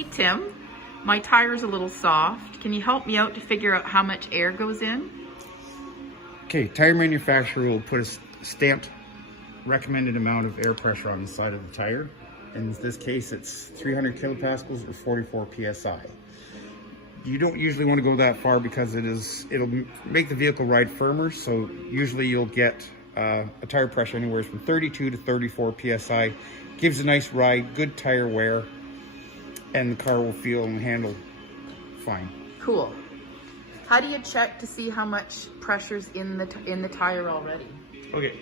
Hey Tim, my tire's a little soft. Can you help me out to figure out how much air goes in? Okay, tire manufacturer will put a stamped recommended amount of air pressure on the side of the tire. In this case, it's 300 kilopascals or 44 psi. You don't usually want to go that far because it'll make the vehicle ride firmer. So usually you'll get a tire pressure anywhere from 32 to 34 psi. Gives a nice ride, good tire wear, and the car will feel and handle fine. Cool. How do you check to see how much pressure's in the tire already? Okay,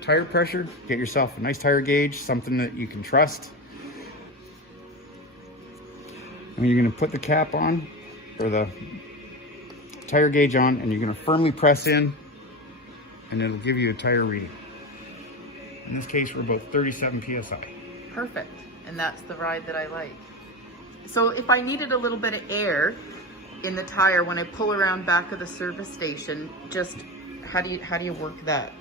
tire pressure, get yourself a nice tire gauge, something that you can trust. And you're gonna put the cap on, or the tire gauge on, and you're gonna firmly press in, and it'll give you a tire reading. In this case, we're about 37 psi. Perfect, and that's the ride that I like. So if I needed a little bit of air in the tire when I pull around back of the service station, just how do you work that?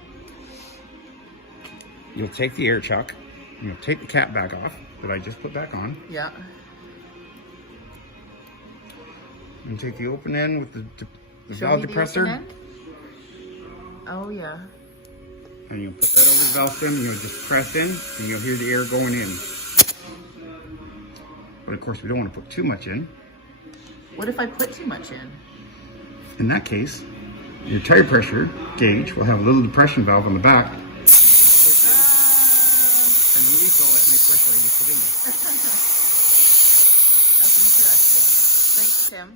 You'll take the air chuck, and you'll take the cap back off that I just put back on. Yeah. And take the open end with the Show valve me the depressor. open end. Oh yeah. And you'll put that over the valve stem, and you'll just press in, and you'll hear the air going in. But of course, we don't want to put too much in. What if I put too much in? In that case, your tire pressure gauge will have a little depression valve on the back. And release all that nice pressure you put in there. That's interesting. Thanks, Tim.